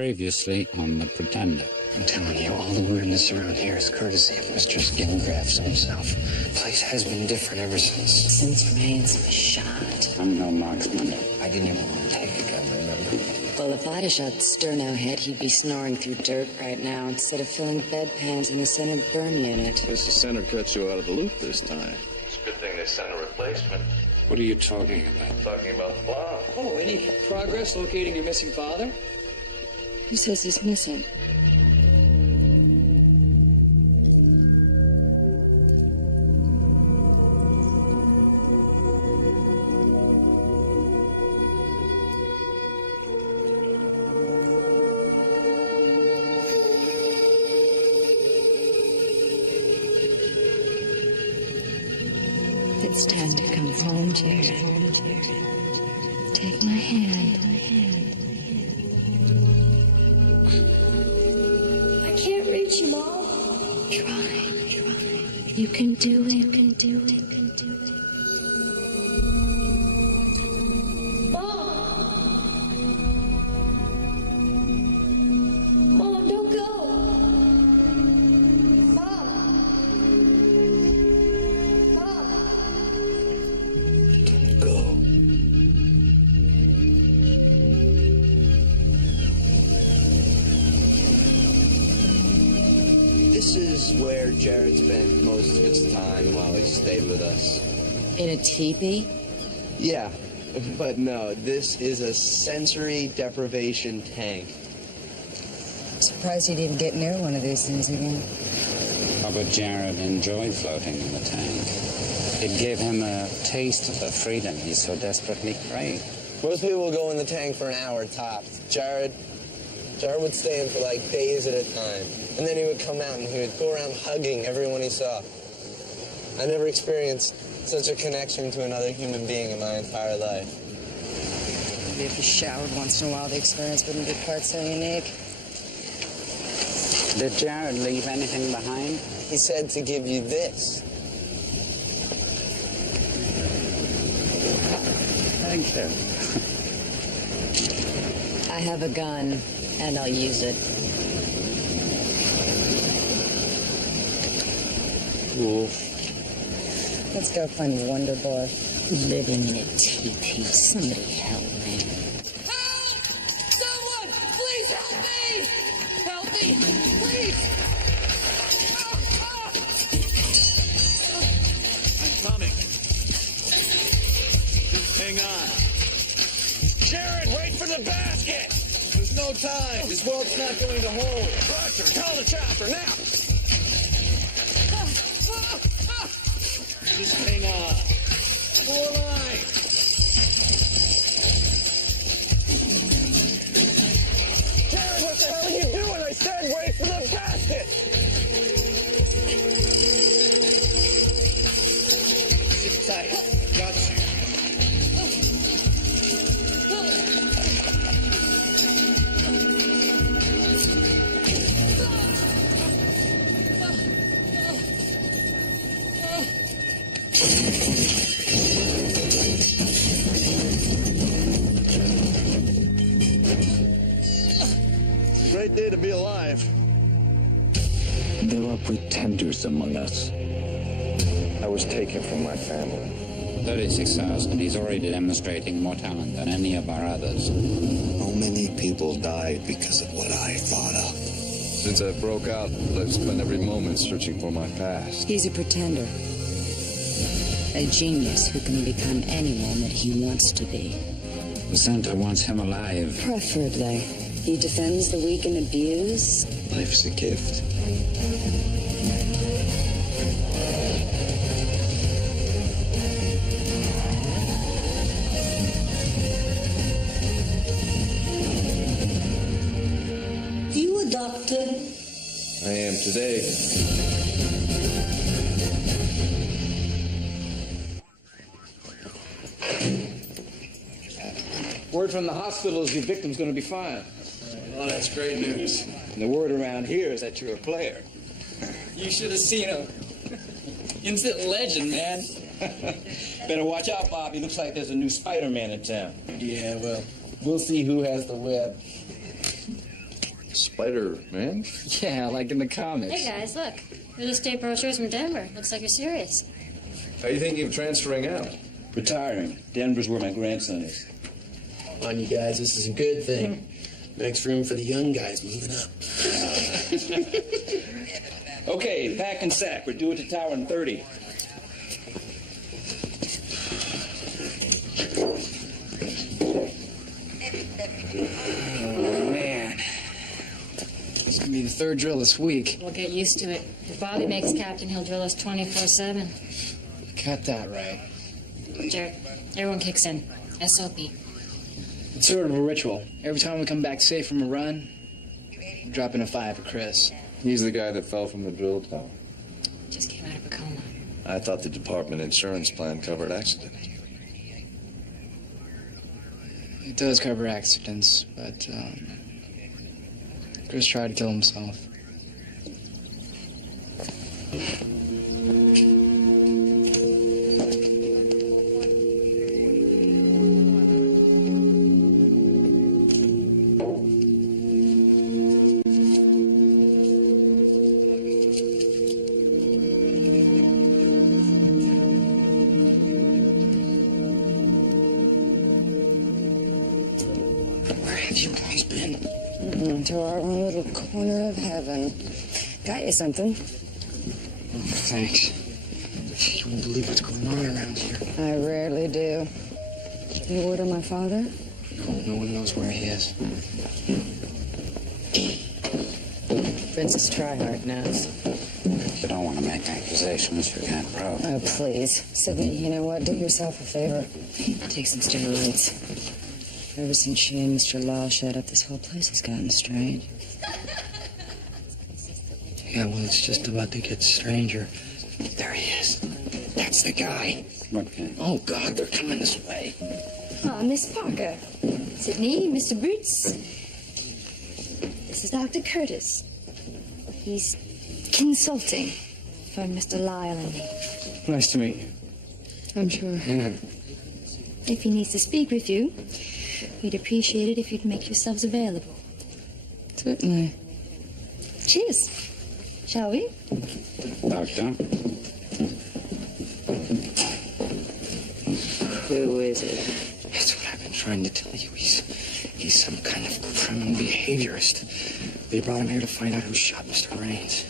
Previously on The Pretender. I'm telling you, all the weirdness around here is courtesy of Mr. Skingraffs himself. The place has been different ever since. Since Rains was shot. I'm no marksman. I didn't even want to take a gun, remember? Well, if I'd have shot Sterno head, he'd be snoring through dirt right now instead of filling bedpans in the Senate burn unit. Guess the center cut you out of the loop this time. It's a good thing they sent a replacement. What are you talking about? I'm talking about the bomb. Oh, any progress locating your missing father? Who says he's missing? It's time to come home, Jared. Take my hand. I can't reach you, Mom. Try. You can do it. Mom, don't go. Mom. Don't go. This is where Jared spent most of his time while he stayed with us. In a teepee? Yeah, but no, this is a sensory deprivation tank. Surprised you didn't get near one of these things again. Oh, but Jared enjoyed floating in the tank. It gave him a taste of the freedom he so desperately craved. Most people go in the tank for an hour tops. Jared would stay in for like days at a time. And then he would come out and he would go around hugging everyone he saw. I never experienced such a connection to another human being in my entire life. Maybe if you showered once in a while, the experience wouldn't be quite so unique. Did Jared leave anything behind? He said to give you this. Thank you. I have a gun, and I'll use it. Oof. Let's go find Wonder Boy. Living in a teepee. Somebody help me. Help! Someone! Please help me! Help me! Please! I'm coming. Just hang on. Jared, wait for the basket! There's no time. This boat's not going to hold. Roger, call the chopper now. Just hang on. 4 lines. Jared, what the hell are you doing? I said wait for the basket. Sit tight. Got you. It's a great day to be alive. There are pretenders among us. I was taken from my family. 36,000. He's already demonstrating more talent than any of our others. How many people died because of what I thought of? Since I broke out, I've spent every moment searching for my past. He's a pretender. A genius who can become anyone that he wants to be. The center wants him alive. Preferably. He defends the weak and abused. Life's a gift. You a doctor? I am today. Word from the hospital is your victim's going to be fine. Oh, that's great news. And the word around here is that you're a player. You should have seen him. Instant legend, man. Better watch out, Bobby. Looks like there's a new Spider-Man in town. Yeah, well, we'll see who has the web. Spider-Man? Yeah, like in the comics. Hey guys, look. Real estate brochures from Denver. Looks like you're serious. How are you thinking of transferring out? Retiring. Denver's where my grandson is. Come on, you guys, this is a good thing. Makes room for the young guys moving up. Okay, pack and sack. We're due at the tower in 30. Oh, man. It's gonna be the third drill this week. We'll get used to it. If Bobby makes captain, he'll drill us 24/7. Got that right. Jared, everyone kicks in. SOP. It's sort of a ritual. Every time we come back safe from a run, we're dropping a 5 for Chris. He's the guy that fell from the drill tower. Just came out of a coma. I thought the department insurance plan covered accidents. It does cover accidents, but Chris tried to kill himself. Where have you guys been? To our own little corner of heaven. Got you something? Thanks. You won't believe what's going on around here. I rarely do. You word on my father? No one knows where he is. Princess Tryhard knows. You don't want to make accusations you can't prove. Oh, please. Sydney, you know what? Do yourself a favor. Take some steroids. Ever since she and Mr. Law showed up, this whole place has gotten strange. Yeah, well, it's just about to get stranger. There he is. That's the guy. What guy? Oh, God, they're coming this way. Oh, Miss Parker. Sydney, Mr. Broots. This is Dr. Curtis. He's consulting for Mr. Lyle and me. Nice to meet you. I'm sure. Yeah. If he needs to speak with you, we'd appreciate it if you'd make yourselves available. Certainly. Cheers. Shall we? Doctor? Who is it? That's what I've been trying to tell you. He's some kind of criminal behaviorist. They brought him here to find out who shot Mr. Raines.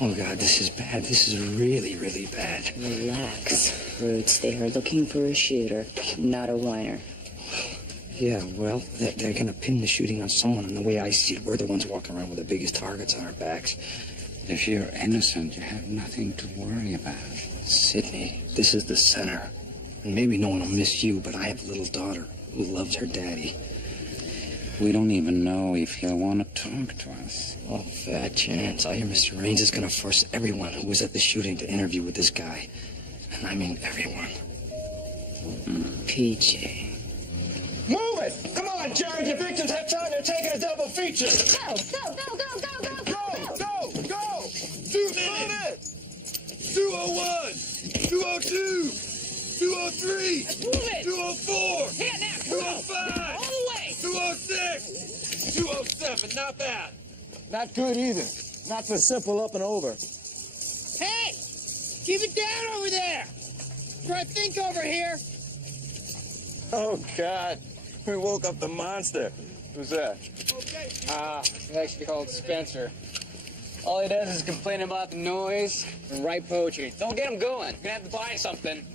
Oh, God, this is bad. This is really, really bad. Relax, Roots. They are looking for a shooter, not a whiner. Yeah, well, they're gonna pin the shooting on someone, and the way I see it, we're the ones walking around with the biggest targets on our backs. If you're innocent, you have nothing to worry about. Sydney, this is the center. And maybe no one will miss you, but I have a little daughter who loves her daddy. We don't even know if he'll want to talk to us. Oh, fat chance. I hear Mr. Raines is gonna force everyone who was at the shooting to interview with this guy. And I mean everyone. PJ. Move it! Come on, Jared, your victims have time to take a double feature. Go, go, go, go, go, go, go, Go, go, go! 201, 202, 203, 204, 205, all the way, 206, 207. Not bad. Not good either. Not for simple up and over. Hey! Keep it down over there! Try to think over here. Oh, God. We woke up the monster. Who's that? Okay. He's actually called Spencer. All he does is complain about the noise and write poetry. Don't get him going. You're gonna have to buy something.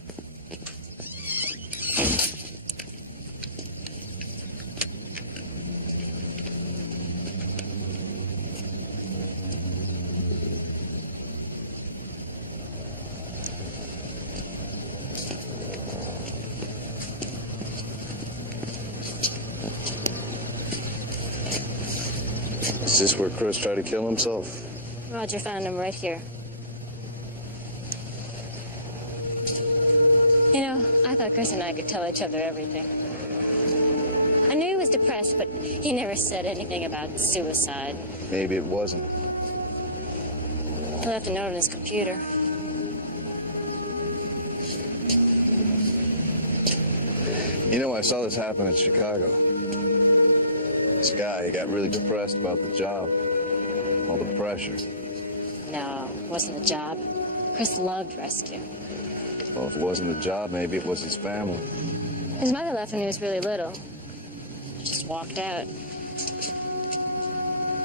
Is this where Chris tried to kill himself? Roger found him right here. You know, I thought Chris and I could tell each other everything. I knew he was depressed, but he never said anything about suicide. Maybe it wasn't. He left a note on his computer. You know, I saw this happen in Chicago. nice guy. He got really depressed about the job. All the pressure. No, it wasn't a job. Chris loved rescue. Well, if it wasn't the job, maybe it was his family. His mother left when he was really little. Just walked out.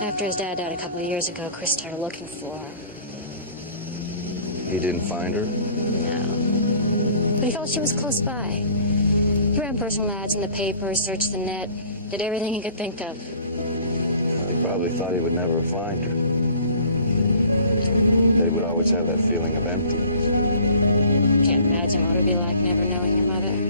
After his dad died a couple of years ago, Chris started looking for her. He didn't find her? No. But he felt she was close by. He ran personal ads in the paper, searched the net, did everything he could think of. Well, he probably thought he would never find her. That he would always have that feeling of emptiness. Can't imagine what it would be like never knowing your mother.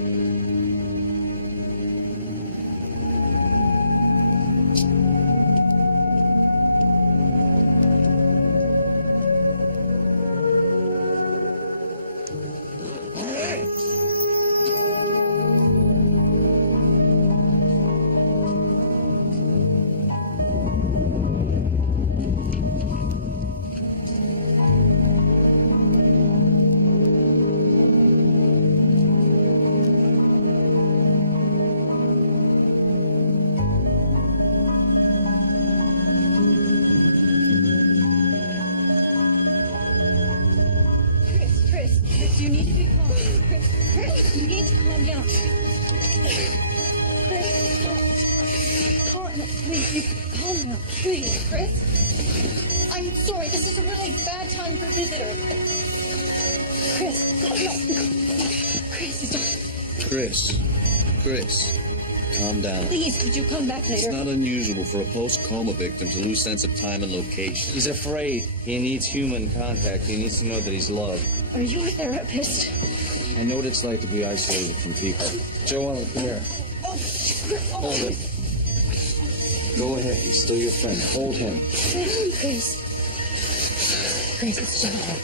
Chris, you need to be calm. Chris, you need to calm down. Chris, calm down. Please, you calm down. Please, Chris. I'm sorry, this is a really bad time for visitors. Chris, Chris, calm down. Please, could you come back later? It's not unusual for a post-coma victim to lose sense of time and location. He's afraid. He needs human contact. He needs to know that he's loved. Are you a therapist? I know what it's like to be isolated from people. Joanna, come here. Oh, Hold him. Go ahead. He's still your friend. Hold him. Chris. Chris, it's John.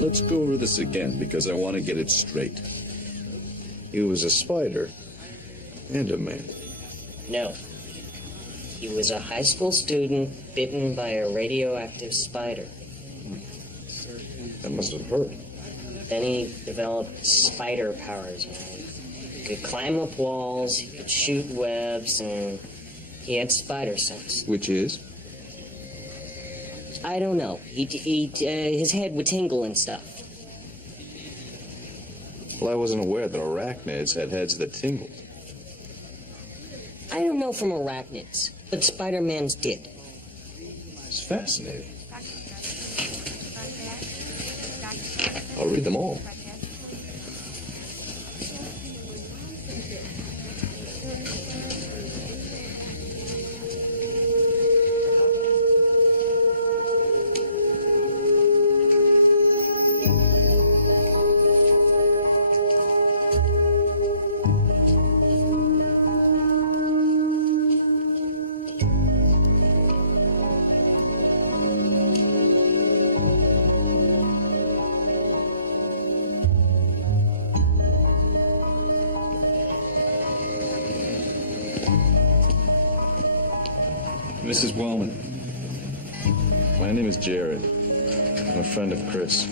Let's go over this again, because I want to get it straight. He was a spider and a man. No. He was a high school student bitten by a radioactive spider. That must have hurt. Then he developed spider powers. He could climb up walls, he could shoot webs, and he had spider sense. Which is? I don't know. His head would tingle and stuff. Well, I wasn't aware that arachnids had heads that tingled. I don't know from arachnids, but Spider-Man's did. It's fascinating. I'll read them all. Mrs. Wellman, my name is Jared. I'm a friend of Chris.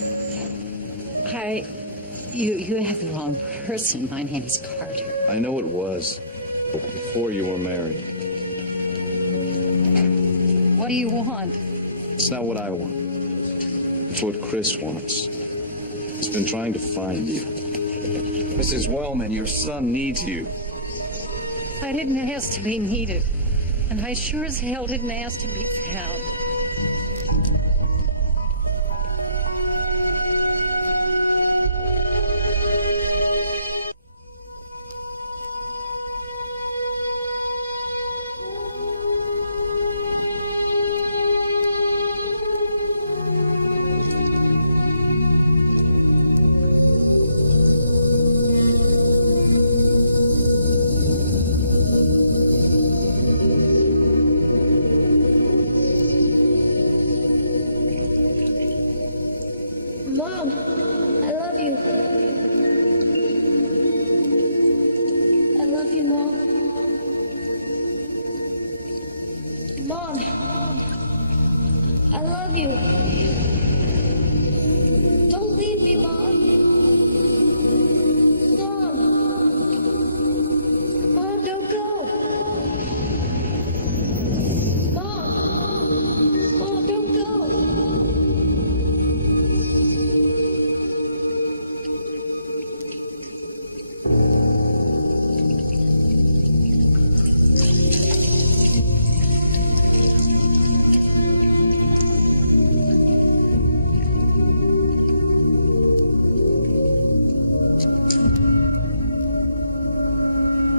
Hi. You have the wrong person. My name is Carter. I know it was, but before you were married. What do you want? It's not what I want. It's what Chris wants. He's been trying to find you. Mrs. Wellman, your son needs you. I didn't ask to be needed. And I sure as hell didn't ask to be found. Mom, I love you. I love you, Mom. Mom, I love you. Don't leave me, Mom. Mom. Mom, don't go. Mom. Mom, don't go.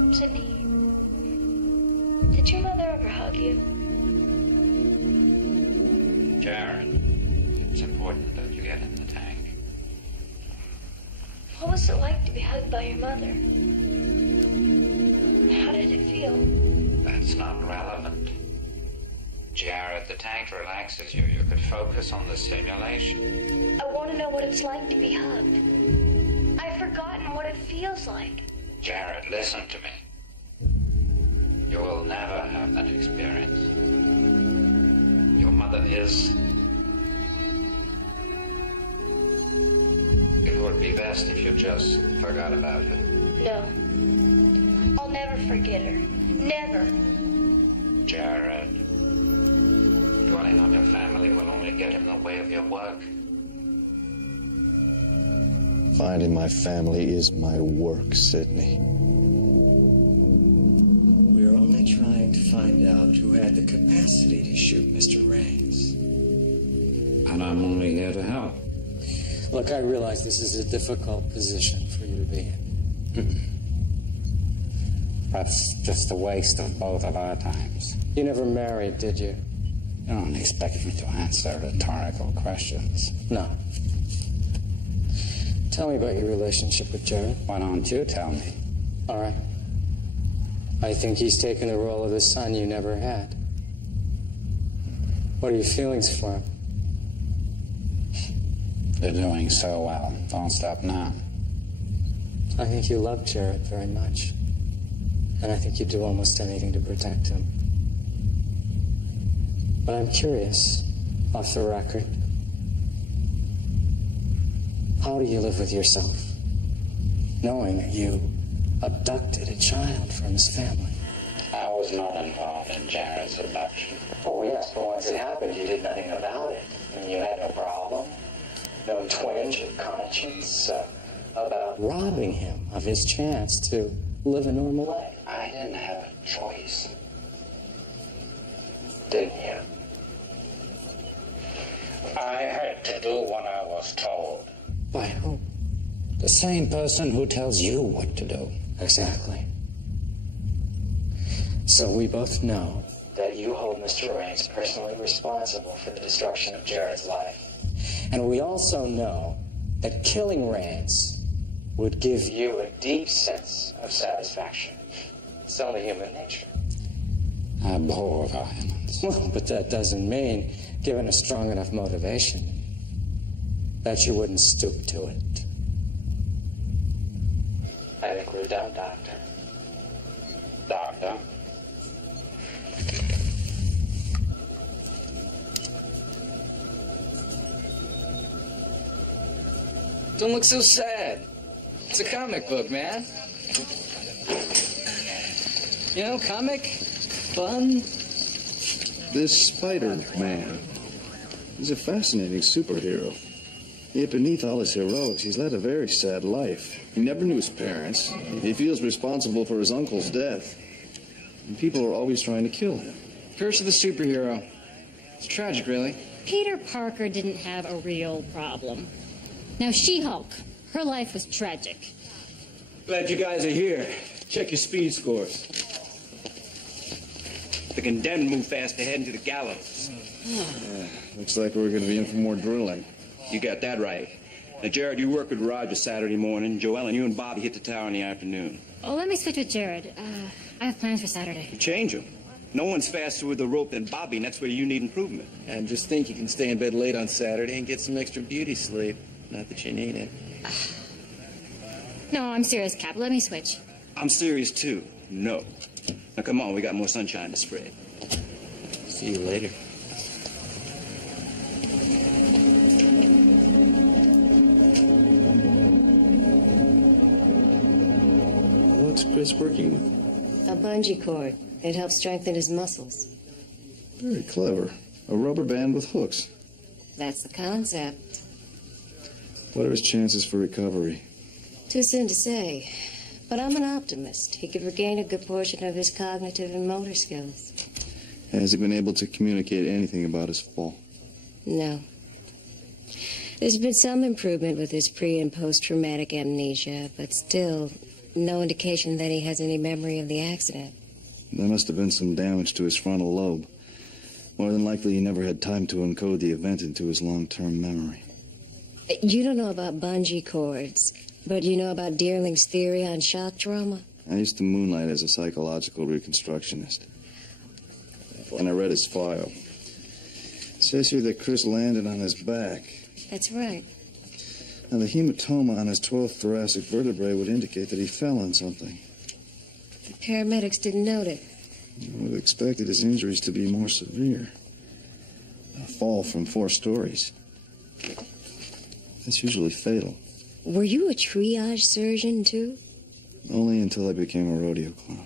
Sydney, did your mother ever hug you? Jared, it's important that you get in the tank. What was it like to be hugged by your mother? How did it feel? That's not relevant. Jared, the tank relaxes you. You could focus on the simulation. I want to know what it's like to be hugged. I've forgotten what it feels like. Jared, listen to me. You will never have that experience. Your mother is... It would be best if you just forgot about her. No. I'll never forget her. Never. Jared, dwelling on your family will only get in the way of your work. Finding my family is my work, Sydney. We're only trying to find out who had the capacity to shoot Mr. Raines. And I'm only here to help. Look, I realize this is a difficult position for you to be in. That's just a waste of both of our times. You never married, did you? You don't expect me to answer rhetorical questions. No. Tell me about your relationship with Jared. Why don't you tell me? All right. I think he's taken the role of the son you never had. What are your feelings for him? You're doing so well. Don't stop now. I think you love Jared very much. And I think you'd do almost anything to protect him. But I'm curious, off the record, how do you live with yourself, knowing that you abducted a child from his family? I was not involved in Jared's abduction. Oh, yes, but once it happened, you did nothing about it. And you had no problem, no twinge of conscience about robbing him of his chance to live a normal life. I didn't have a choice. Didn't you? I had to do what I was told. By who? The same person who tells you what to do. Exactly. So we both know that you hold Mr. Raines personally responsible for the destruction of Jared's life. And we also know that killing Raines would give you a deep sense of satisfaction. It's only human nature. I abhor violence. Well, but that doesn't mean, given a strong enough motivation, that you wouldn't stoop to it. I think we're done, Doctor. Doctor? Don't look so sad. It's a comic book, man. You know, comic, fun. This Spider-Man, he's a fascinating superhero. Yet beneath all his heroics, he's led a very sad life. He never knew his parents. He feels responsible for his uncle's death. And people are always trying to kill him. Curse of the superhero. It's tragic, really. Peter Parker didn't have a real problem. Now, She-Hulk, her life was tragic. Glad you guys are here. Check your speed scores. The condemned move fast ahead into the gallows. Looks like we're going to be in for more drilling. You got that right. Now, Jared, you work with Roger Saturday morning. Joellen, you and Bobby hit the tower in the afternoon. Oh, let me switch with Jared. I have plans for Saturday. Change them. No one's faster with the rope than Bobby, and that's where you need improvement. And just think you can stay in bed late on Saturday and get some extra beauty sleep. Not that you need it. No, I'm serious, Cap. Let me switch. I'm serious, too. No. Now, come on. We got more sunshine to spread. See you later. What's Chris working with? A bungee cord. It helps strengthen his muscles. Very clever. A rubber band with hooks. That's the concept. What are his chances for recovery? Too soon to say. But I'm an optimist. He could regain a good portion of his cognitive and motor skills. Has he been able to communicate anything about his fall? No. There's been some improvement with his pre- and post-traumatic amnesia, but still no indication that he has any memory of the accident. There must have been some damage to his frontal lobe. More than likely, he never had time to encode the event into his long-term memory. You don't know about bungee cords, but you know about Deerling's theory on shock trauma? I used to moonlight as a psychological reconstructionist. And I read his file. It says here that Chris landed on his back. That's right. Now, the hematoma on his 12th thoracic vertebrae would indicate that he fell on something. The paramedics didn't note it. I would have expected his injuries to be more severe. A fall from 4 stories. That's usually fatal. Were you a triage surgeon, too? Only until I became a rodeo clown.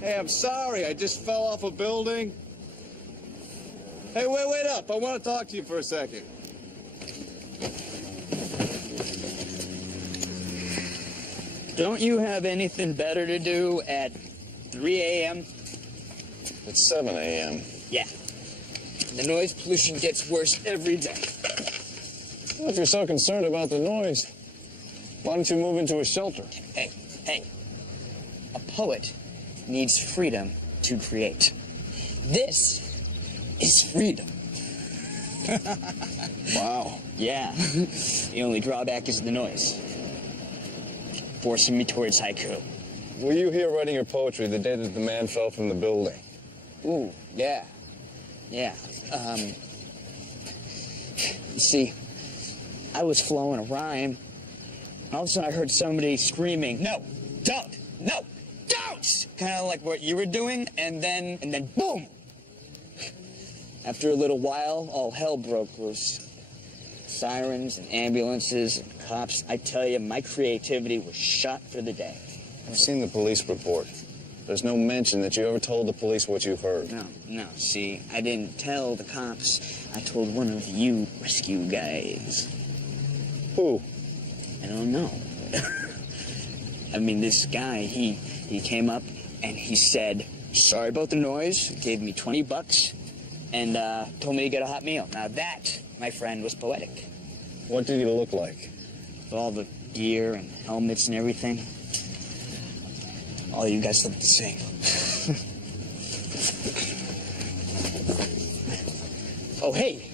Hey, I'm sorry. I just fell off a building. Hey, wait up. I want to talk to you for a second. Don't you have anything better to do at 3 a.m.? It's 7 a.m. Yeah. The noise pollution gets worse every day. Well, if you're so concerned about the noise, why don't you move into a shelter? Hey. A poet needs freedom to create. This is freedom. Wow. Yeah. The only drawback is the noise. Forcing me towards haiku. Were you here writing your poetry the day that the man fell from the building? Ooh, yeah. Yeah. You see, I was flowing a rhyme. All of a sudden I heard somebody screaming, "No, don't! No, don't!" Kind of like what you were doing, and then boom! After a little while, all hell broke loose. Sirens and ambulances and cops. I tell you, my creativity was shot for the day. I've seen the police report. There's no mention that you ever told the police what you've heard. No. See, I didn't tell the cops. I told one of you rescue guys. Who? I don't know. I mean, this guy, he came up and he said, "Sorry about the noise," gave me $20 and told me to get a hot meal. Now that, my friend, was poetic. What did he look like? With all the gear and helmets and everything. All you guys look the same. Oh, hey,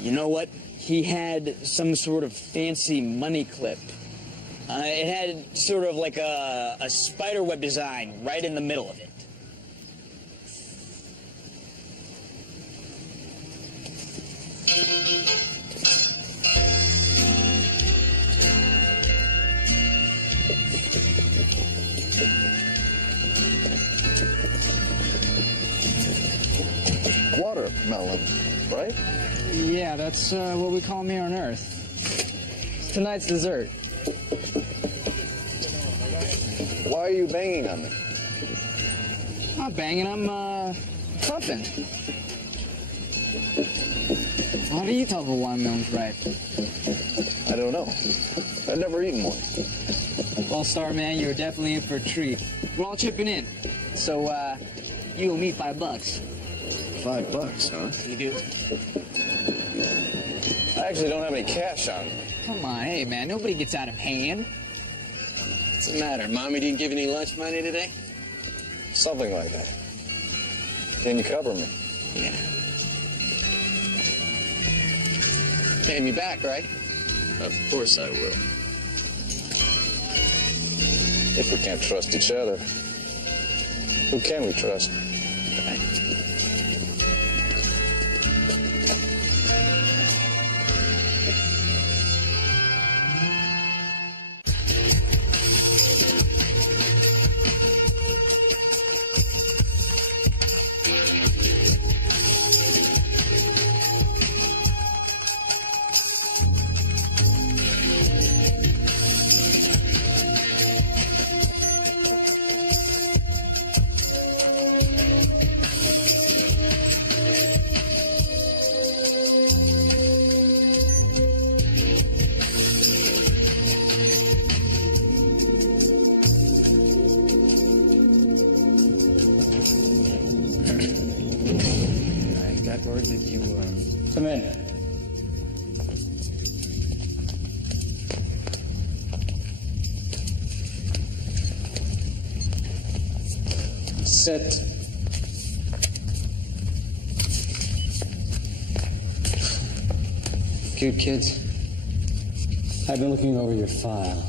you know what? He had some sort of fancy money clip. It had sort of like a spider web design right in the middle of it. melon, right? Yeah, that's what we call 'em here on Earth. It's tonight's dessert. Why are you banging on them? Not banging, I'm pumping. How do you tell if a watermelon's ripe? I don't know. I've never eaten one. Well, Star Man, you're definitely in for a treat. We're all chipping in. So, you owe me $5. $5, huh? You do? I actually don't have any cash on me. Come on, hey, man, nobody gets out of hand. What's the matter? Mommy didn't give you any lunch money today? Something like that. Can you cover me? Yeah. Pay me back, right? Of course I will. If we can't trust each other, who can we trust? Or did you, Come in. Sit. Cute kids. I've been looking over your file.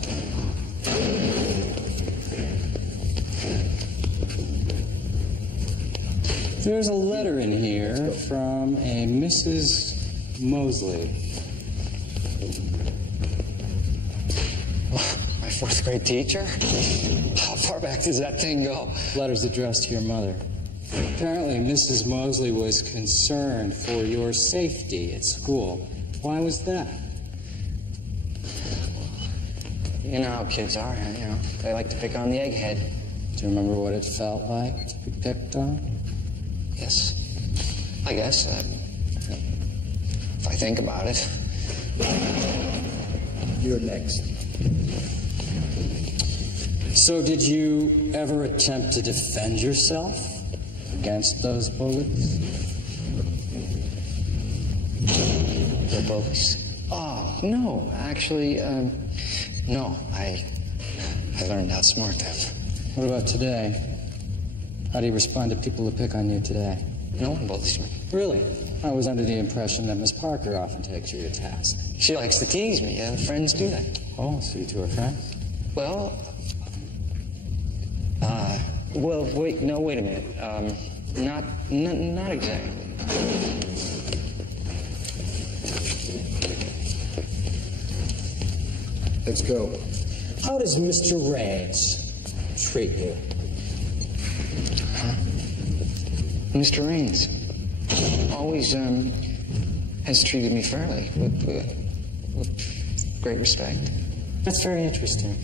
There's a letter in here from a Mrs. Mosley. My fourth grade teacher? How far back does that thing go? Letters addressed to your mother. Apparently, Mrs. Mosley was concerned for your safety at school. Why was that? You know how kids are, you know. They like to pick on the egghead. Do you remember what it felt like to be picked on? Yes. I guess. If I think about it. You're next. So did you ever attempt to defend yourself against those bullies? The bullies? Oh, no. Actually, no. I learned to outsmart them. What about today? How do you respond to people who pick on you today? No one bullies me. Really? I was under the impression that Miss Parker often takes you to task. She likes to tease me. Yeah, friends do that. Oh, so you two are friends? Well, wait a minute. Not exactly. Let's go. How does Mr. Raines treat you? Huh? Mr. Raines always has treated me fairly, with great respect. That's very interesting.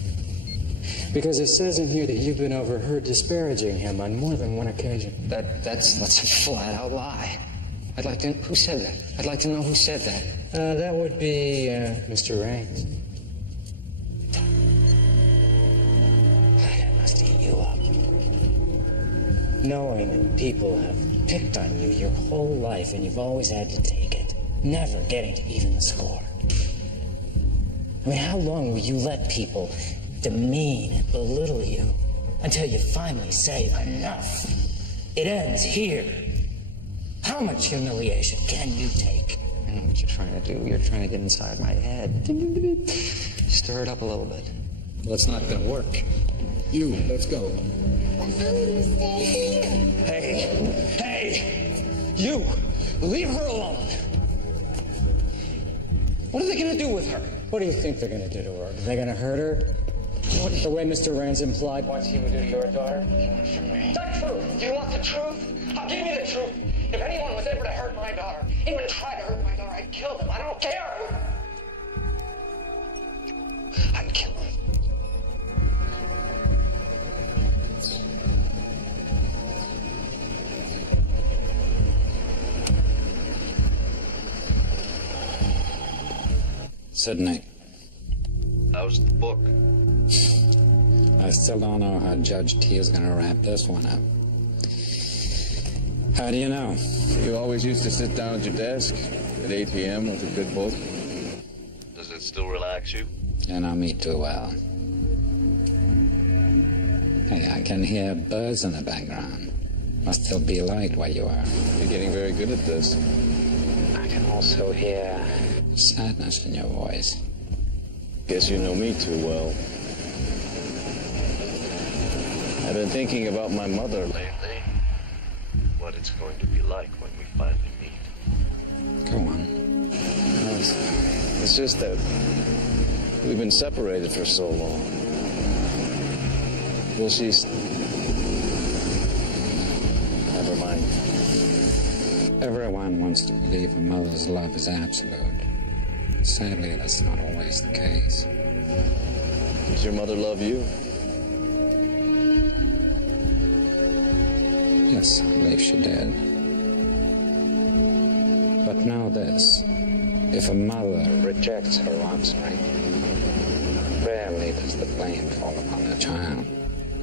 Because it says in here that you've been overheard disparaging him on more than one occasion. That's a flat-out lie. I'd like to... Who said that? I'd like to know who said that. That would be, Mr. Raines. It must eat you up. Knowing that people have picked on you your whole life and you've always had to take it, never getting to even the score. I mean, how long will you let people demean and belittle you until you finally say enough? It ends here. How much humiliation can you take? I know what you're trying to do. You're trying to get inside my head. Stir it up a little bit. Well, it's not going to work. You, let's go. Hey! You! Leave her alone! What are they going to do with her? What do you think they're going to do to her? Are they going to hurt her? What, the way Mr. Raines implied once he would do to your daughter? The truth! Do you want the truth? I'll give you the truth. If anyone was ever to hurt my daughter, even try to hurt my daughter, I'd kill them. I don't care. I'd kill them. Sydney, How's the book? I still don't know how Judge T is going to wrap this one up. How do you know? You always used to sit down at your desk at 8 p.m. with a good book. Does it still relax you? You know me too well. Hey, I can hear birds in the background. Must still be light where you are. You're getting very good at this. I can also hear sadness in your voice. Guess you know me too well. I've been thinking about my mother Lately, what it's going to be like when we finally meet. Go on. It's just that we've been separated for so long. Well, she's... Never mind. Everyone wants to believe a mother's love is absolute. Sadly, that's not always the case. Does your mother love you? Yes, I believe she did. But know this. If a mother rejects her offspring, rarely does the blame fall upon the child.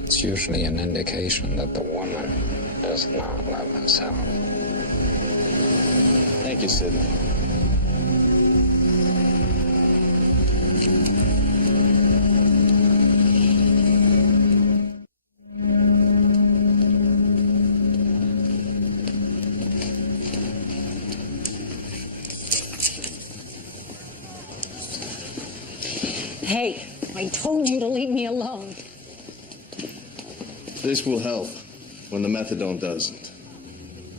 It's usually an indication that the woman does not love herself. Thank you, Sidney. Hey, I told you to leave me alone. This will help when the methadone doesn't.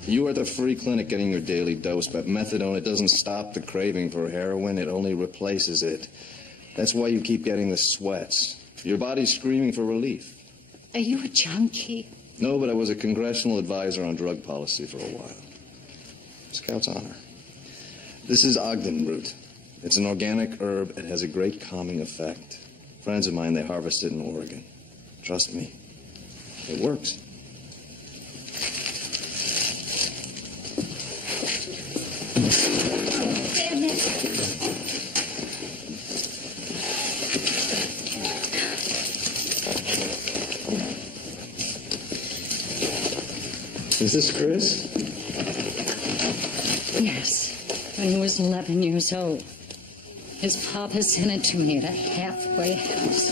You are at the free clinic getting your daily dose, but methadone, it doesn't stop the craving for heroin, it only replaces it. That's why you keep getting the sweats. Your body's screaming for relief. Are you a junkie? No, but I was a congressional advisor on drug policy for a while. Scout's honor. This is Ogden root. It's an organic herb. It has a great calming effect. Friends of mine, they harvest it in Oregon. Trust me, it works. Damn it. Is this Chris? Yes, when he was 11 years old. His papa sent it to me at a halfway house.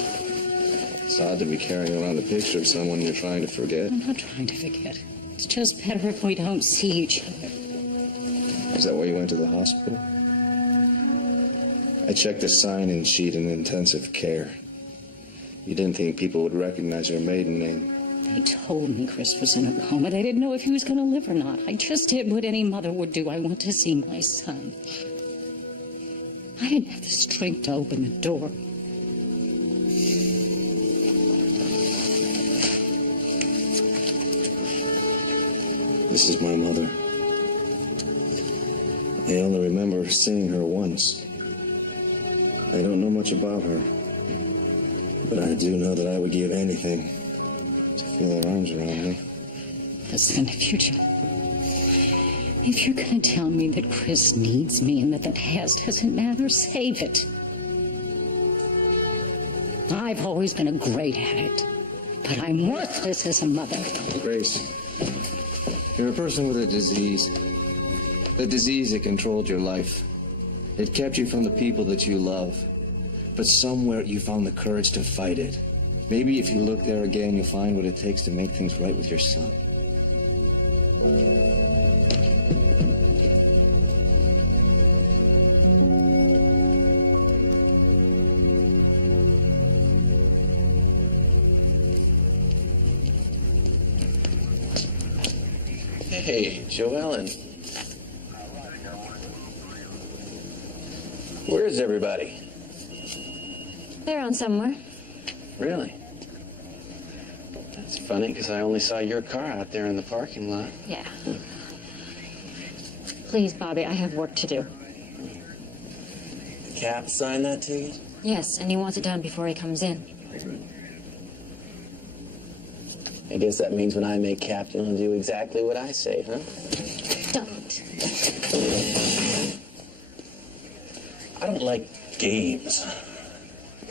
It's odd to be carrying around a picture of someone you're trying to forget. I'm not trying to forget. It's just better if we don't see each other. Is that why you went to the hospital? I checked the sign-in sheet in intensive care. You didn't think people would recognize your maiden name. They told me Chris was in a coma. They didn't know if he was going to live or not. I just did what any mother would do. I went to see my son. I didn't have the strength to open the door. This is my mother. I only remember seeing her once. I don't know much about her, but I do know that I would give anything to feel her arms around me. Listen, if you're going to tell me that Chris needs me and that the past doesn't matter, save it. I've always been a great at it, but I'm worthless as a mother. Grace, you're a person with a disease. The disease that controlled your life. It kept you from the people that you love. But somewhere you found the courage to fight it. Maybe if you look there again, you'll find what it takes to make things right with your son. Hey, Joellen. Where's everybody? They're on somewhere. Really? That's funny, because I only saw your car out there in the parking lot. Yeah. Please, Bobby, I have work to do. Cap signed that to you? Yes, and he wants it done before he comes in. I guess that means when I make captain, he'll do exactly what I say, huh? Don't. I don't like games.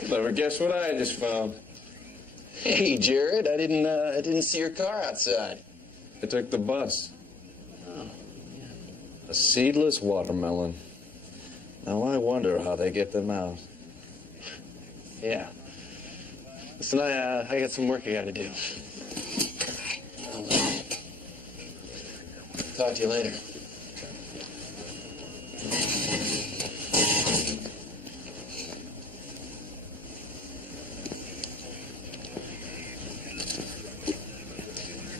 Clever, guess what I just found? Hey, Jared, I didn't see your car outside. I took the bus. A seedless watermelon. Now I wonder how they get them out. Yeah. Listen, I got some work I gotta do. Talk to you later.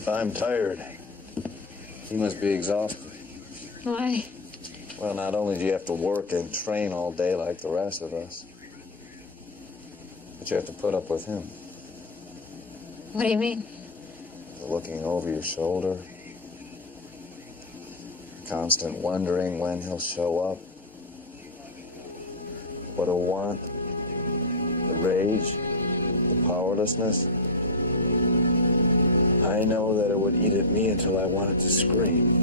I'm tired. You must be exhausted. Why? Well, not only do you have to work and train all day like the rest of us, but you have to put up with him. What do you mean? Looking over your shoulder. Constant wondering when he'll show up. What he'll want. The rage. The powerlessness. I know that it would eat at me until I wanted to scream.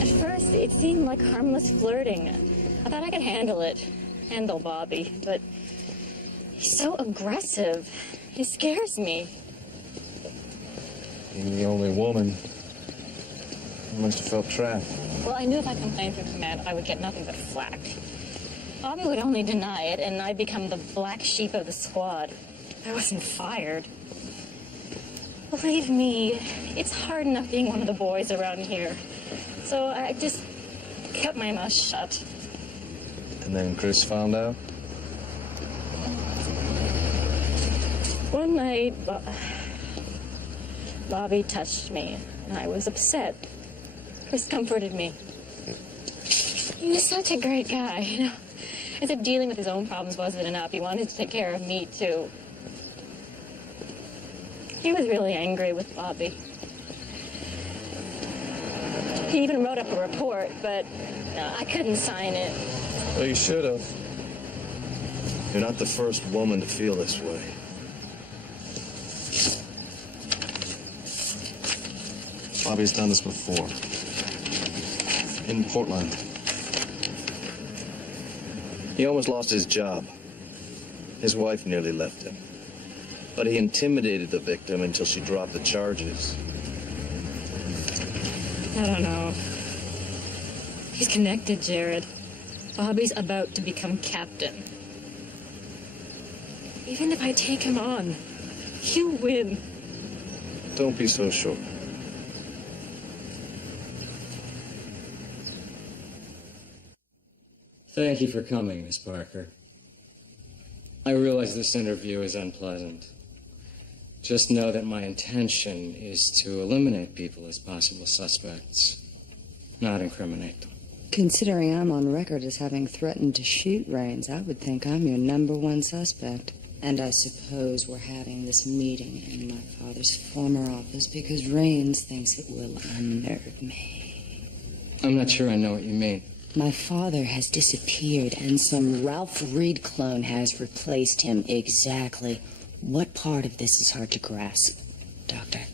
At first, it seemed like harmless flirting. I thought I could handle Bobby, but he's so aggressive. He scares me. Being the only woman, you must have felt trapped. Well, I knew if I complained for command, I would get nothing but flack. Bobby would only deny it, and I'd become the black sheep of the squad. I wasn't fired. Believe me, it's hard enough being one of the boys around here. So I just kept my mouth shut. And then Chris found out? One night, Bobby touched me, and I was upset. Chris comforted me. He was such a great guy, you know. As if dealing with his own problems wasn't enough, he wanted to take care of me, too. He was really angry with Bobby. He even wrote up a report, but I couldn't sign it. Well, you should have. You're not the first woman to feel this way. Bobby's done this before. In Portland. He almost lost his job. His wife nearly left him. But he intimidated the victim until she dropped the charges. I don't know. He's connected, Jared. Bobby's about to become captain. Even if I take him on, he'll win. Don't be so sure. Thank you for coming, Miss Parker. I realize this interview is unpleasant. Just know that my intention is to eliminate people as possible suspects, not incriminate them. Considering I'm on record as having threatened to shoot Raines, I would think I'm your #1 suspect. And I suppose we're having this meeting in my father's former office because Raines thinks it will unnerve me. I'm not sure I know what you mean. My father has disappeared, and some Ralph Reed clone has replaced him. Exactly. What part of this is hard to grasp, Doctor?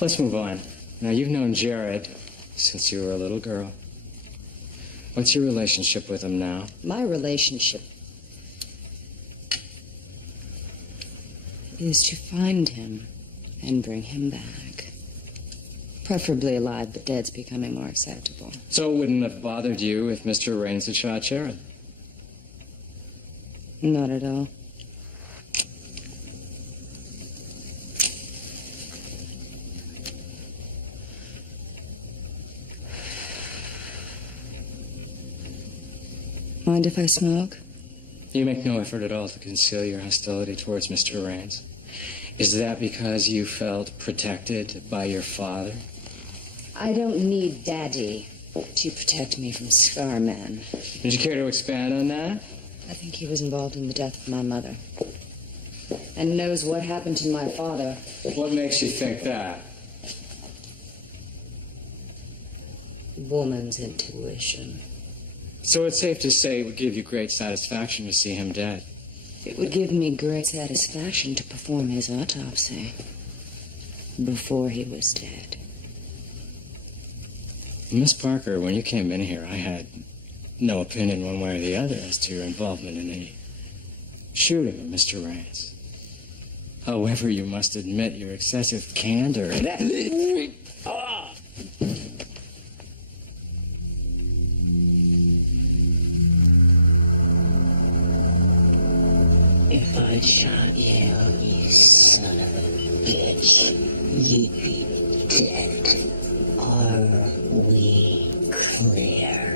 Let's move on. Now, you've known Jared since you were a little girl. What's your relationship with him now? My relationship is to find him and bring him back. Preferably alive, but dead's becoming more acceptable. So it wouldn't have bothered you if Mr. Raines had shot Jared? Not at all. Mind if I smoke? You make no effort at all to conceal your hostility towards Mr. Raines. Is that because you felt protected by your father? I don't need Daddy to protect me from Scarman. Would you care to expand on that? I think he was involved in the death of my mother. and knows what happened to my father. What makes you think that? Woman's intuition. So it's safe to say it would give you great satisfaction to see him dead. It would give me great satisfaction to perform his autopsy before he was dead. Miss Parker, when you came in here, I had no opinion one way or the other as to your involvement in the shooting of Mr. Raines. However, you must admit your excessive candor. If I shot you, you son of a bitch, you'd be dead. Are we clear?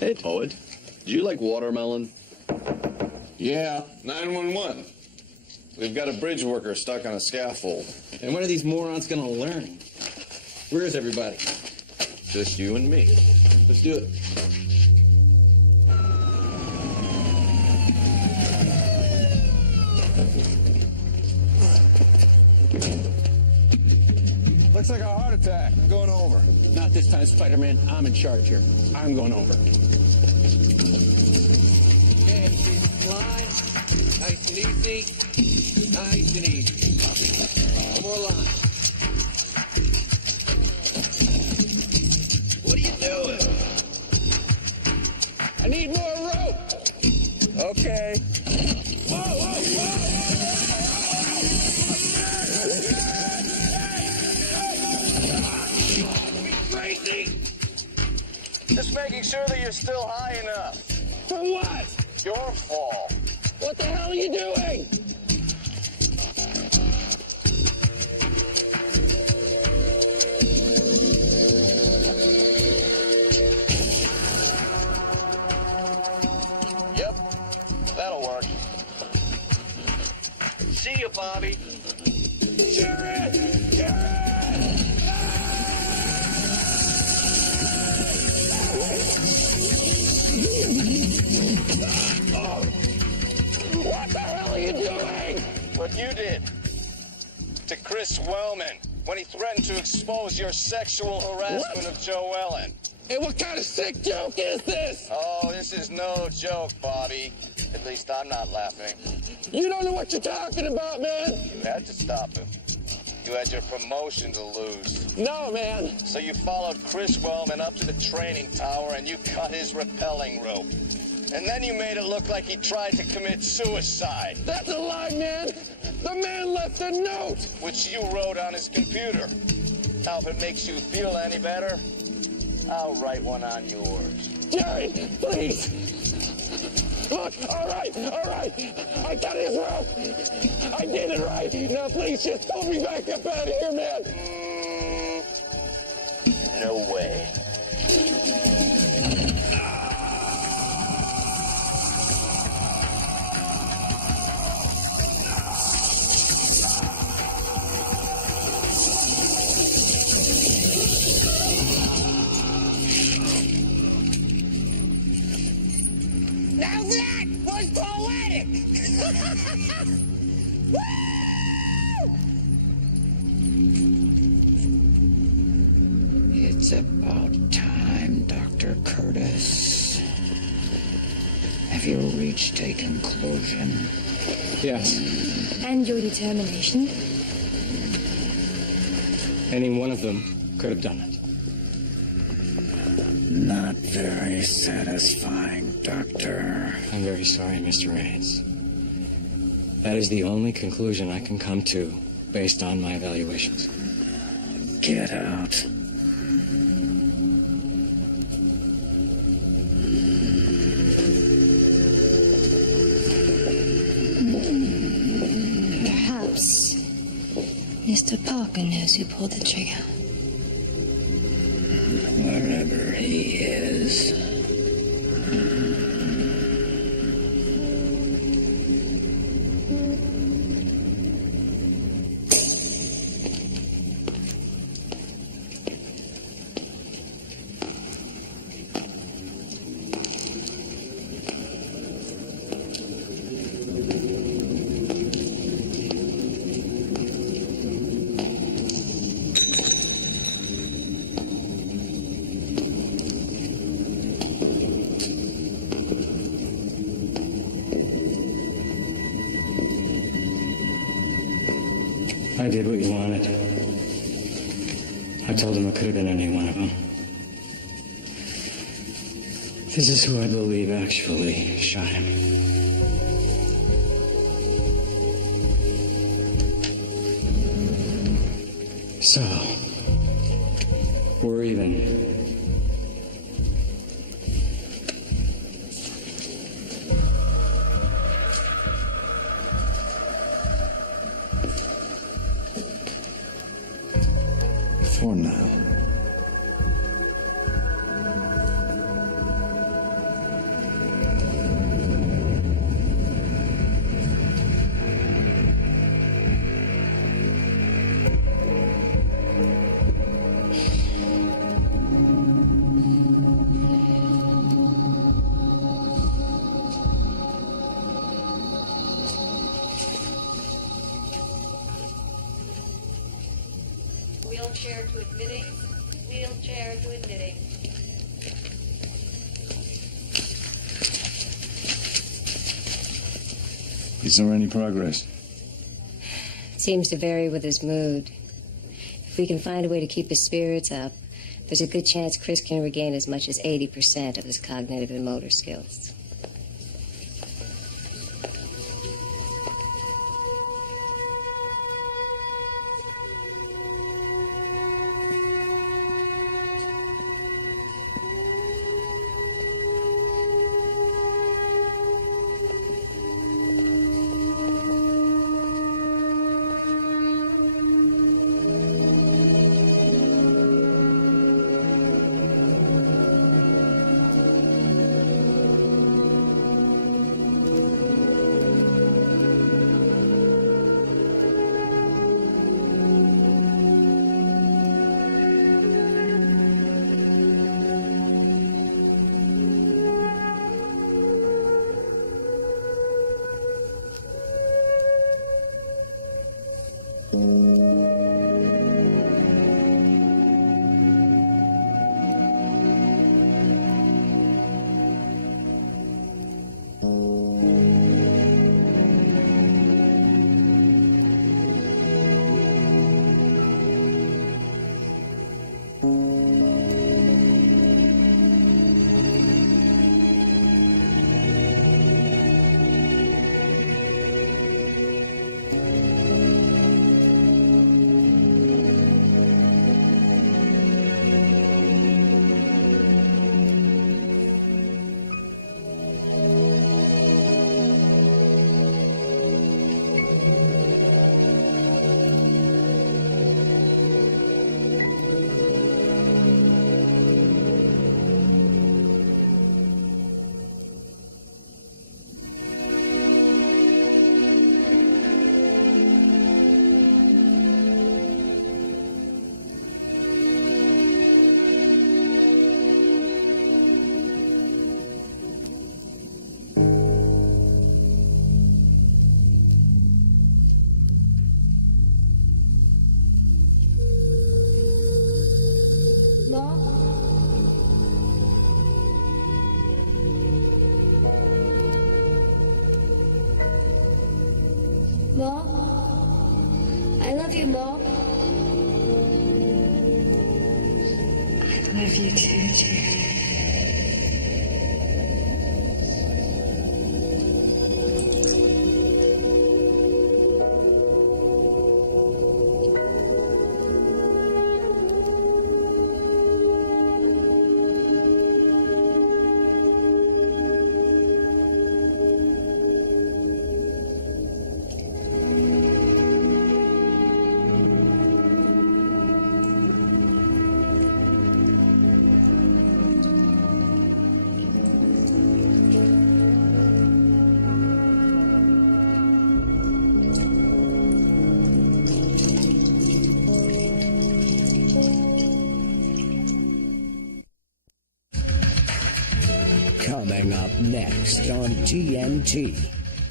Hey, Poet. Do you like watermelon? Yeah, 911. We've got a bridge worker stuck on a scaffold. And when are these morons gonna learn? Where is everybody? Just you and me. Let's do it. Looks like a heart attack. I'm going over. Not this time, Spider-Man. I'm in charge here. I'm going over. Okay, line. Nice and easy. Nice and easy. One more line. What are you doing? I need more rope. Okay. Whoa, whoa, whoa! Crazy! Just making sure that you're still high enough. For what? Your fall. What the hell are you doing? Yep, that'll work. See you, Bobby. Jared! Jared! What the hell are you doing? What you did to Chris Wellman when he threatened to expose your sexual harassment of Joe Ellen. Hey, what kind of sick joke is this? Oh, this is no joke, Bobby. At least I'm not laughing. You don't know what you're talking about, man. You had to stop him. You had your promotion to lose. No, man. So you followed Chris Wellman up to the training tower and you cut his rappelling rope. And then you made it look like he tried to commit suicide. That's a lie, man. The man left a note. Which you wrote on his computer. Now, if it makes you feel any better, I'll write one on yours. Jerry, please. Look, all right. I got his rope. I did it right. Now, please, just pull me back up out of here, man. No way. Now that was poetic! Woo! It's about time, Dr. Curtis. Have you reached a conclusion? Yes. And your determination? Any one of them could have done it. Not very satisfying, Doctor. I'm very sorry, Mr. Raines. That is the only conclusion I can come to based on my evaluations. Get out. Perhaps Mr. Parker knows who pulled the trigger. Wherever he is. I did what you wanted. I told him it could have been any one of them. This is who I believe actually shot him. So, we're even. For now. Wheelchair to admitting. Wheelchair to admitting. Is there any progress? Seems to vary with his mood. If we can find a way to keep his spirits up, there's a good chance Chris can regain as much as 80% of his cognitive and motor skills. love you too, Jared. Coming up next on TNT,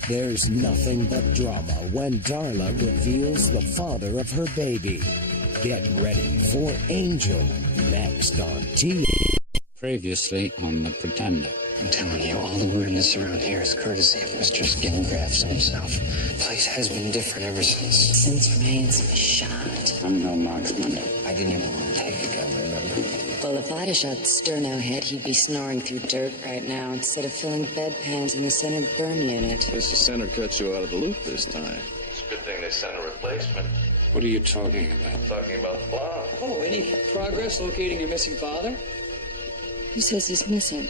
there's nothing but drama when Darla reveals the father of her baby. Get ready for Angel next on TNT. Previously on The Pretender. I'm telling you, all the weirdness around here is courtesy of Mr. Skingrass himself. The place has been different ever since. Since Rains was shot. I'm no marksman. I didn't even want to take a gun, remember? Well, if I'd have shot Sterno head, he'd be snoring through dirt right now instead of filling bedpans in the Senate burn unit. Mr. Center cut you out of the loop this time. It's a good thing they sent a replacement. What are you talking about? I'm talking about the bomb. Oh, any progress locating your missing father? Who says he's missing?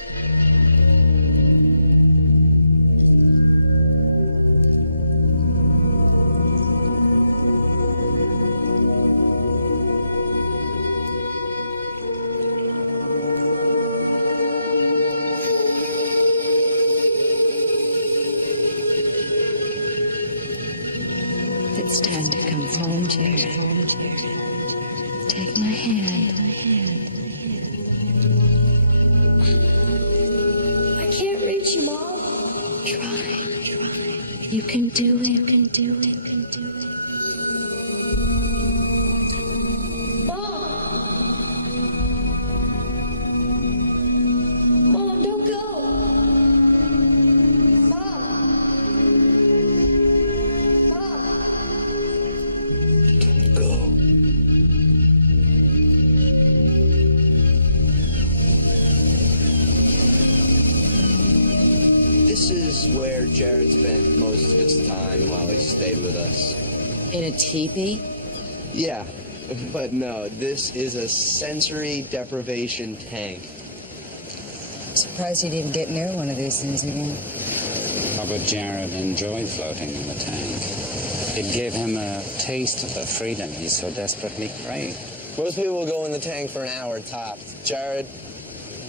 It's time to come home, Jared. Take my hand. I can't reach you, Mom. Try. You can do it. Mom, don't go. Mom. Don't go. This is where Jared spent most of his time while he stayed with us. In a teepee? Yeah, but no, this is a sensory deprivation tank. Surprised you didn't get near one of these things again. Robert Jarrett enjoyed floating in the tank. It gave him a taste of the freedom he so desperately craved. Most people will go in the tank for an hour tops. Jared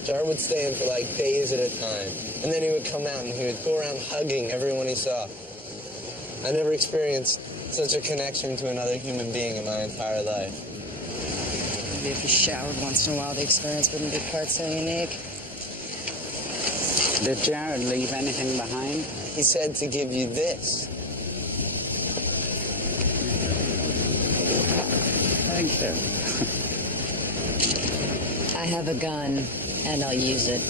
would stay in for like days at a time. And then he would come out and he would go around hugging everyone he saw. I never experienced such a connection to another human being in my entire life. Maybe if you showered once in a while, the experience wouldn't be quite so unique. Did Jared leave anything behind? He said to give you this. Thank you. I have a gun, and I'll use it.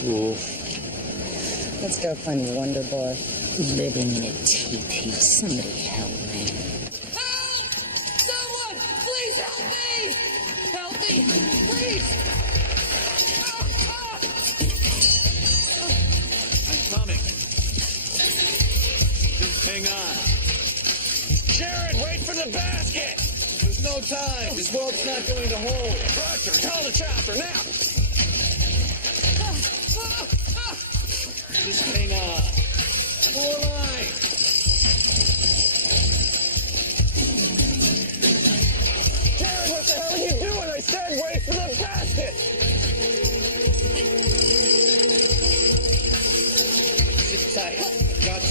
Cool. Let's go find Wonder Boy. Living in a teepee. Somebody help me. Help! Someone! Please help me! Help me! Please! I'm coming. Just hang on. Jared, wait for the basket! There's no time. This boat's not going to hold. Roger, tell the chopper now! Just hang on. 4 lines. Jared, what the hell are you doing? I said wait for the basket! Sit tight. Got you.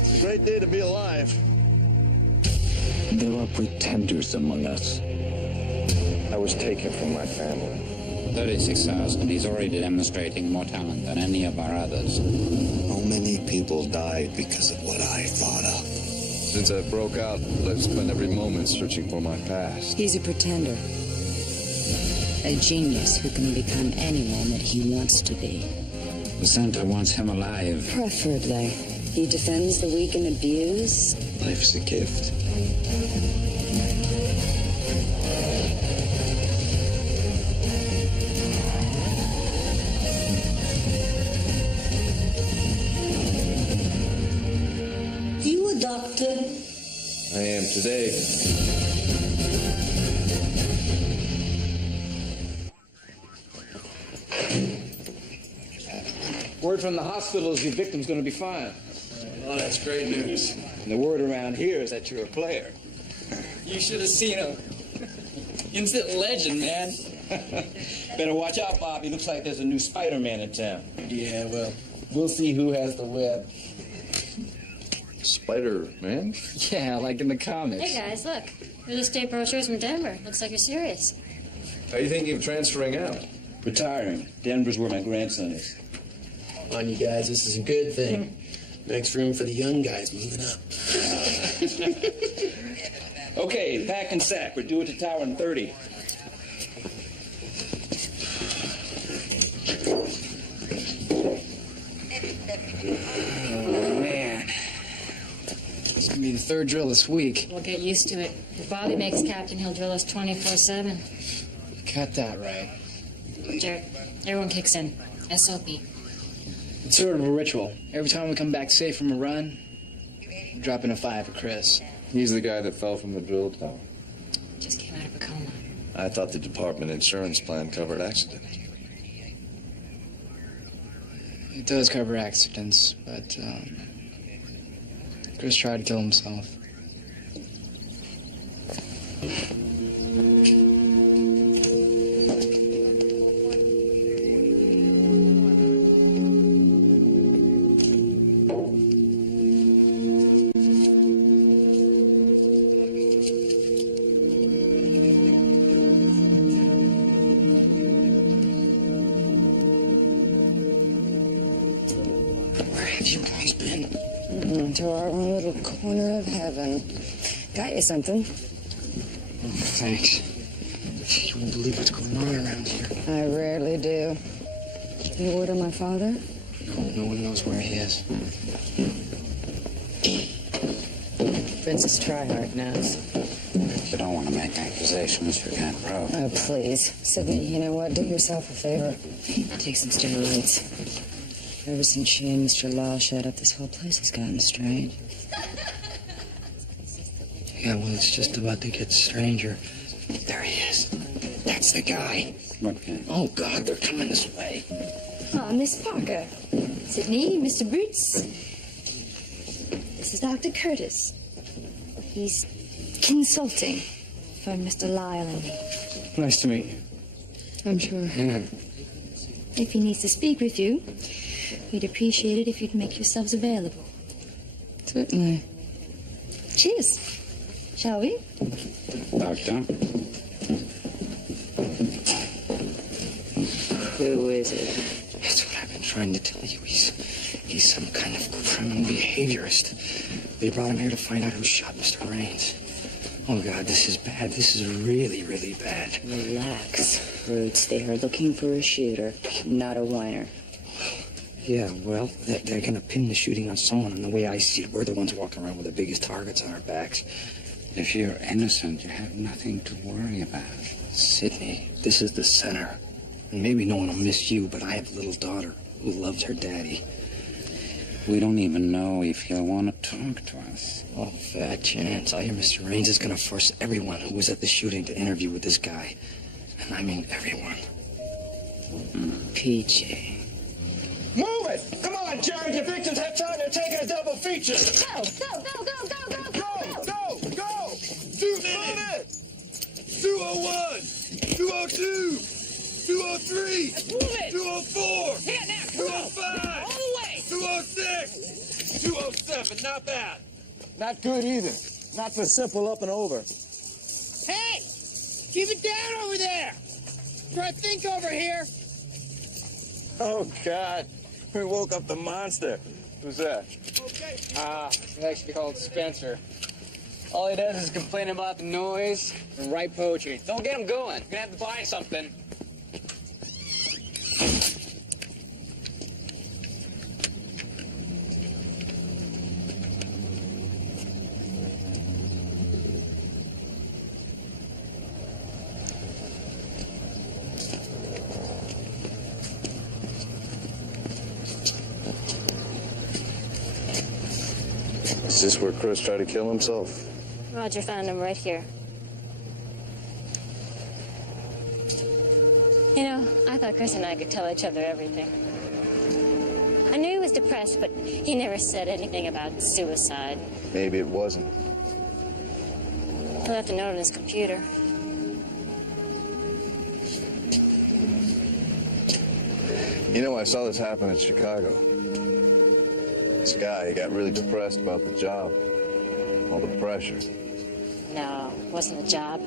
It's a great day to be alive. There are pretenders among us. I was taken from my family. 36,000. He's already demonstrating more talent than any of our others. Oh many people died because of what I thought of. Since I broke out, I've spent every moment searching for my past. He's a pretender. A genius who can become anyone that he wants to be. The center wants him alive. Preferably. He defends the weak and abused. Life's a gift. You a doctor? I am today. Word from the hospital is your victim's going to be fine. Oh, that's great news. And the word around here is that you're a player. You should have seen him. Instant legend, man. Better watch out, Bob. He looks like there's a new Spider-Man in town. Yeah, well, we'll see who has the web. Spider-Man? Yeah, like in the comics. Hey, guys, look. Real estate brochures from Denver. Looks like you're serious. Are you thinking of transferring out? Retiring. Denver's where my grandson is. Come on, you guys, this is a good thing. Makes room for the young guys moving up. Okay, pack and sack. We're due at the tower in 30. Oh, man. It's going to be the third drill this week. We'll get used to it. If Bobby makes captain, he'll drill us 24/7. Cut that right. Jared, everyone kicks in. SOP. It's sort of a ritual. Every time we come back safe from a run, we're dropping a 5 for Chris. He's the guy that fell from the drill tower. Just came out of a coma. I thought the department insurance plan covered accidents. It does cover accidents, but Chris tried to kill himself. To our own little corner of heaven. Got you something? Thanks. You won't believe what's going on around here. I rarely do. You order my father? No one knows where he is. Princess Tryhard knows. You don't want to make accusations you can't prove. Oh, please. Sydney, you know what? Do yourself a favor. Take some steroids. Ever since she and Mr. Law showed up, this whole place has gotten strange. Yeah, well, it's just about to get stranger. There he is. That's the guy. What guy? Oh, God, they're coming this way. Oh, Miss Parker. Sydney, Mr. Boots. This is Dr. Curtis. He's consulting for Mr. Lyle and me. Nice to meet you. I'm sure. Yeah. If he needs to speak with you, we'd appreciate it if you'd make yourselves available. Certainly. Cheers. Shall we? Doctor? Who is it? That's what I've been trying to tell you. He's some kind of criminal behaviorist. They brought him here to find out who shot Mr. Raines. Oh, God, this is bad. This is really, really bad. Relax, Roots. They are looking for a shooter, not a whiner. Yeah, well, they're going to pin the shooting on someone, and the way I see it, we're the ones walking around with the biggest targets on our backs. If you're innocent, you have nothing to worry about. Sydney, this is the center. And maybe no one will miss you, but I have a little daughter who loves her daddy. We don't even know if he'll want to talk to us. Oh, fat chance. I hear Mr. Raines is going to force everyone who was at the shooting to interview with this guy. And I mean everyone. PJ. Move it! Come on, Jared, your victims have time to take a double feature! Go, go, go, go, go, go, go! Go! Go! Move it! 201! 202! 203! Move it! 204! Hit it now! 205! All the way! 206! 207, not bad. Not good either. Not for simple up and over. Hey! Keep it down over there! Try to think over here! Oh, God. We woke up the monster. Who's that? He likes to be called Spencer. All he does is complain about the noise and write poetry. Don't get him going. You're gonna have to buy something. Is this where Chris tried to kill himself? Roger found him right here. You know, I thought Chris and I could tell each other everything. I knew he was depressed, but he never said anything about suicide. Maybe it wasn't. He left a note on his computer. You know, I saw this happen in Chicago. This guy, he got really depressed about the job. All the pressure. No, it wasn't a job.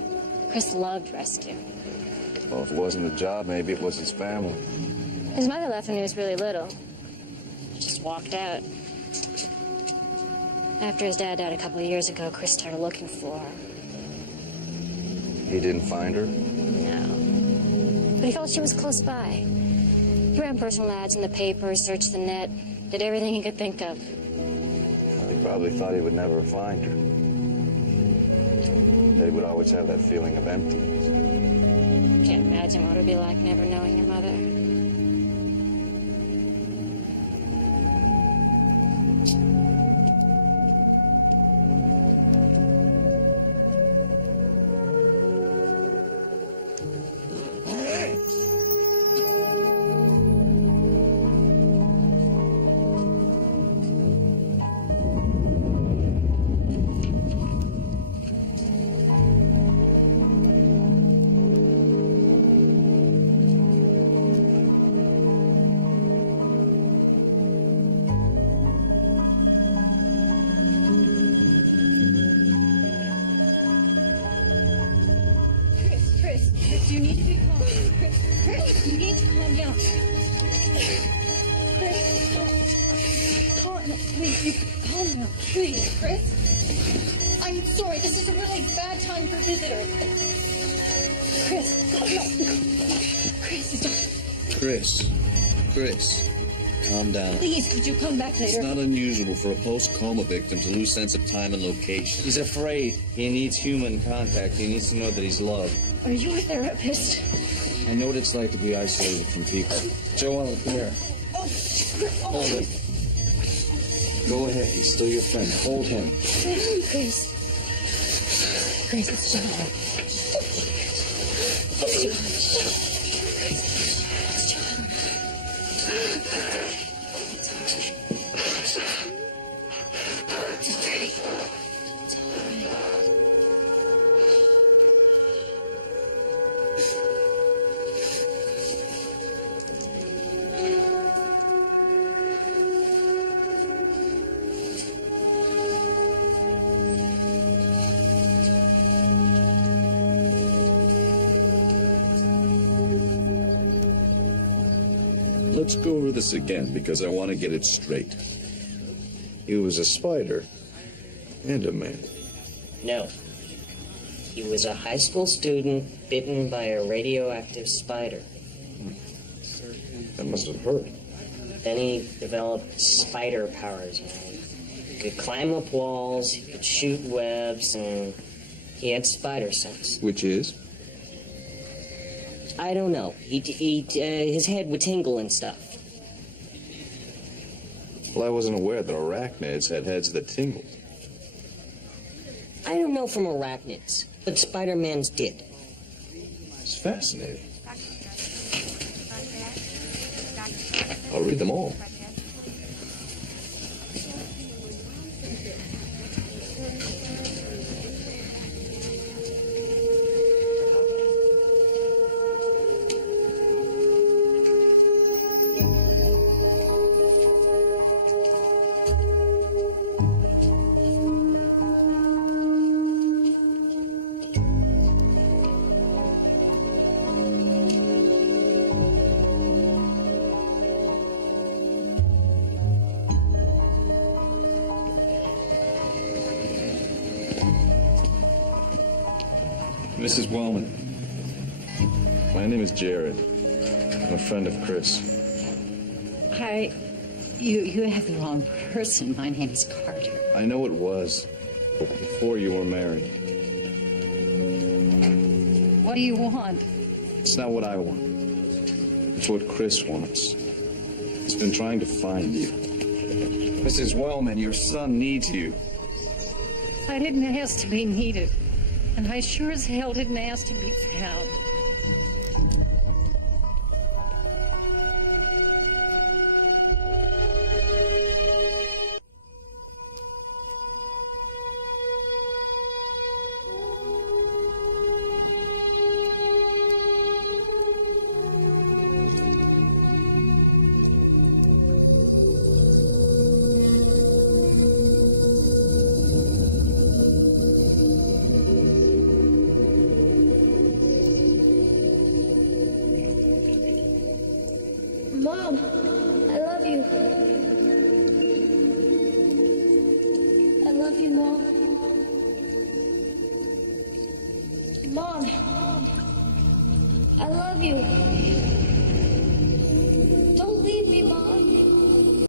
Chris loved rescue. Well, if it wasn't a job, maybe it was his family. His mother left when he was really little. Just walked out. After his dad died a couple of years ago, Chris started looking for her. He didn't find her? No. But he felt she was close by. He ran personal ads in the paper, searched the net, did everything he could think of. Well, he probably thought he would never find her. That he would always have that feeling of emptiness. Can't imagine what it would be like never knowing your mother. Chris, you need to be calm. Chris, you need to calm down. Chris, calm down. Please, you calm down. Please, Chris. I'm sorry, this is a really bad time for visitors. Chris, Chris, calm down. Please, could you come back later? It's not unusual for a post-coma victim to lose sense of time and location. He's afraid. He needs human contact. He needs to know that he's loved. Are you a therapist? I know what it's like to be isolated from people. Joel, come here. Oh, Hold him. Go ahead. He's still your friend. Hold him. Chris. Chris, it's John. Let's go over this again, because I want to get it straight. He was a spider and a man. No. He was a high school student bitten by a radioactive spider. That must have hurt. Then he developed spider powers. He could climb up walls, he could shoot webs, and he had spider sense. Which is? I don't know. His head would tingle and stuff. Well, I wasn't aware that arachnids had heads that tingled. I don't know from arachnids, but Spider-Man's did. It's fascinating. I'll read them all. Mrs. Wellman, my name is Jared. I'm a friend of Chris. You have the wrong person. My name is Carter. I know it was before you were married. What do you want? It's not what I want. It's what Chris wants. He's been trying to find you. Mrs. Wellman, your son needs you. I didn't ask to be needed, and I sure as hell didn't ask to be found. Mom, I love you. I love you, Mom. Mom, I love you.